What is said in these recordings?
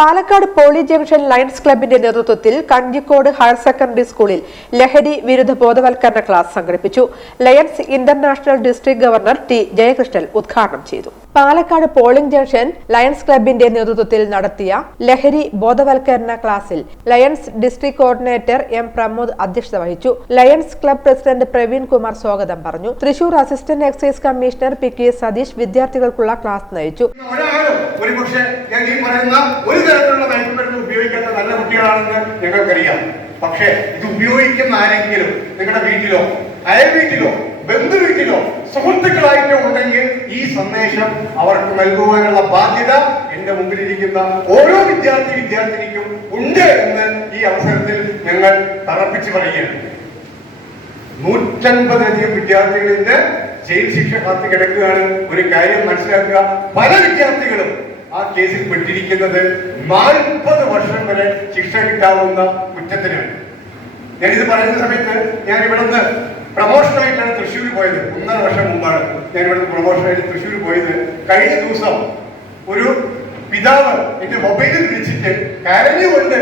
Palakkad poly junction lions ക്ലബിന്റെ നേതൃത്വത്തിൽ Kanjikode higher secondary സ്കൂളിൽ ലഹരി വിരുദ്ധ ബോധവൽക്കരണ ക്ലാസ് സംഘടിപ്പിച്ചു. Lions international district governor T Jayakrishnan ഉദ്ഘാടനം ചെയ്തു. പാലക്കാട് പോളിംഗ് ജംഗ്ഷൻ ലയൺസ് ക്ലബിന്റെ നേതൃത്വത്തിൽ നടത്തിയ ലഹരി ബോധവൽക്കരണ ക്ലാസിൽ lions district coordinator M Pramod അധ്യക്ഷത വഹിച്ചു. Lions club president Praveen Kumar സ്വാഗതം പറഞ്ഞു. Thrissur assistant excise commissioner P K Satheesh വിദ്യാർത്ഥികൾക്കുള്ള ക്ലാസ് നയിച്ചു. ഒരു തരത്തിലുള്ള മയക്കുമരുന്ന് ഉപയോഗിക്കാത്ത നല്ല കുട്ടികളാണെന്ന് ഞങ്ങൾക്കറിയാം. പക്ഷേ ഇത് ഉപയോഗിക്കുന്ന ആരെങ്കിലും നിങ്ങളുടെ വീട്ടിലോ അയൽ വീട്ടിലോ ബന്ധു വീട്ടിലോ സുഹൃത്തുക്കളായിട്ടോ ഉണ്ടെങ്കിൽ ഈ സന്ദേശം അവർക്ക് നൽകുവാനുള്ള ബാധ്യത എന്റെ മുമ്പിലിരിക്കുന്ന ഓരോ വിദ്യാർത്ഥി വിദ്യാർത്ഥിനിക്കും ഉണ്ട് എന്ന് ഈ അവസരത്തിൽ ഞങ്ങൾ തറപ്പിച്ചു പറയുകയാണ്. നൂറ്റൻപതിലധികം വിദ്യാർത്ഥികളിൽ ജയിൽ ശിക്ഷ കാത്തു കിടക്കുകയാണ് ഒരു കാര്യം മനസ്സിലാക്കുക. പല വിദ്യാർത്ഥികളും ആ കേസിൽ പെട്ടിരിക്കുന്നത് നാൽപ്പത് വർഷം വരെ ശിക്ഷ കിട്ടാവുന്ന കുറ്റത്തിനാണ്. ഞാനിത് പറയുന്ന സമയത്ത് ഞാൻ ഇവിടെ നിന്ന് പ്രമോഷനായിട്ടാണ് തൃശ്ശൂർ പോയത്. ഒന്നര വർഷം മുമ്പാണ് ഞാൻ ഇവിടെ നിന്ന് പ്രമോഷനായിട്ട് തൃശ്ശൂർ പോയത്. കഴിഞ്ഞ ദിവസം ഒരു പിതാവ് എന്റെ മൊബൈലിൽ വിളിച്ചിട്ട് കരഞ്ഞുകൊണ്ട്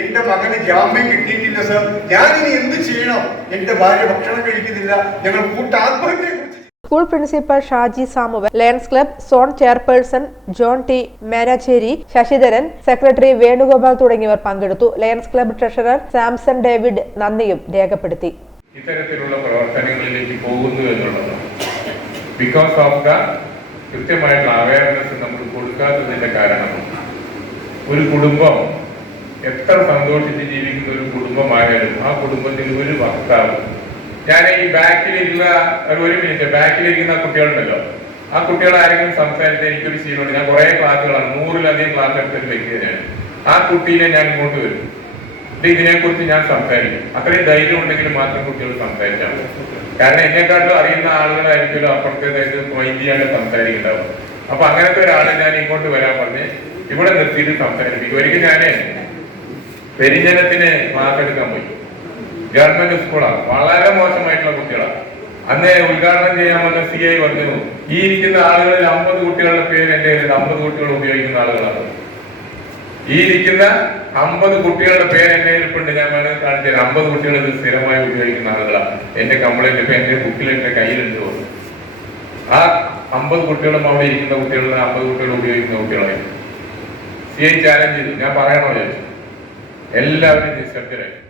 എന്റെ മകന് ജാമ്യം കിട്ടിയിട്ടില്ല സർ. ഞാൻ ഇനി എന്ത് ചെയ്യണം? എന്റെ ഭാര്യ ഭക്ഷണം കഴിക്കുന്നില്ല. ഞങ്ങൾ കൂട്ട ആത്മഹത്യയെ കുറിച്ച് school principal Shaji Samuel lions club zone chairperson John T Menachery Sasidharan secretary Venugopal തുടങ്ങിയവർ പങ്കെടുത്തു. Lions club treasurer Samson David നന്ദിയും രേഖപ്പെടുത്തി. ഇത്തരത്തിലുള്ള പ്രവർത്തനങ്ങളിലേക്ക് പോകുന്നു എന്നുള്ളത് ബിക്കോസ് ഓഫ് ദ കൃത്യമായിട്ടുള്ള അവയർനെസ് നമ്മൾ കൊടുക്കാത്തതിന്റെ കാരണം ഒരു കുടുംബം എത്ര സന്തോഷിച്ച് ജീവിക്കുന്ന ഒരു കുടുംബമായാലും ആ കുടുംബത്തിൽ ഒരു ഭർത്താവ് ഞാൻ ഈ ബാക്കിലിരുന്ന ഒരു മിനിറ്റ് ബാക്കിലിരിക്കുന്ന കുട്ടികളുണ്ടല്ലോ. ആ കുട്ടികൾ ആരെങ്കിലും സംസാരിച്ച് എനിക്കൊരു ശീലമുണ്ട്. ഞാൻ കുറെ ക്ലാസ്സുകളാണ്. നൂറിലധികം ക്ലാസ് എടുത്തൊരു തന്നെയാണ് ആ കുട്ടീനെ ഞാൻ ഇങ്ങോട്ട് വരും. ഇത് ഇതിനെക്കുറിച്ച് ഞാൻ സംസാരിക്കും. അത്രയും ധൈര്യം ഉണ്ടെങ്കിൽ മാത്രം കുട്ടികൾ സംസാരിച്ചാൽ കാരണം എന്നെക്കാട്ടിലും അറിയുന്ന ആളുകളായിരിക്കുമല്ലോ അപ്പുറത്തേതായിട്ട് മൈൻഡ് ചെയ്യാണ്ട് സംസാരിക്കുന്നുണ്ടാവും അപ്പൊ അങ്ങനത്തെ ഒരാളെ ഞാൻ ഇങ്ങോട്ട് വരാൻ പറഞ്ഞ് ഇവിടെ നിർത്തിയിട്ട് സംസാരിപ്പിക്കും. ഒരിക്കൽ ഞാൻ പെരിജനത്തിന് ക്ലാസ് എടുക്കാൻ പോയി. ഗവൺമെന്റ് സ്കൂളാണ്. വളരെ മോശമായിട്ടുള്ള കുട്ടികളാണ്. അന്ന് ഉദ്ഘാടനം ചെയ്യാൻ വന്ന സി ഐ പറഞ്ഞു ഈ ഇരിക്കുന്ന ആളുകളിൽ അമ്പത് കുട്ടികളുടെ പേര് എന്റെ കയ്യിൽ അമ്പത് കുട്ടികൾ ഉപയോഗിക്കുന്ന ആളുകളാണ്. ഈ ഇരിക്കുന്ന അമ്പത് കുട്ടികളുടെ പേര് എന്റെ കയ്യിലിപ്പുണ്ട്. ഞാൻ വേണമെങ്കിൽ കാണിച്ചു തരാം. അമ്പത് കുട്ടികൾ ഇത് സ്ഥിരമായി ഉപയോഗിക്കുന്ന ആളുകളാണ്. എന്റെ കംപ്ലൈന്റ് ഇപ്പൊ എന്റെ ബുക്കിൽ എന്റെ കയ്യിലുണ്ട് ആ അമ്പത് കുട്ടികളും അവിടെ ഇരിക്കുന്ന കുട്ടികളും അമ്പത് കുട്ടികൾ ഉപയോഗിക്കുന്ന കുട്ടികളായി. സി ഐ ചാലഞ്ച് ചെയ്തു. ഞാൻ പറയണോ ചോദിച്ചു എല്ലാവരും നിശബ്ദരായി.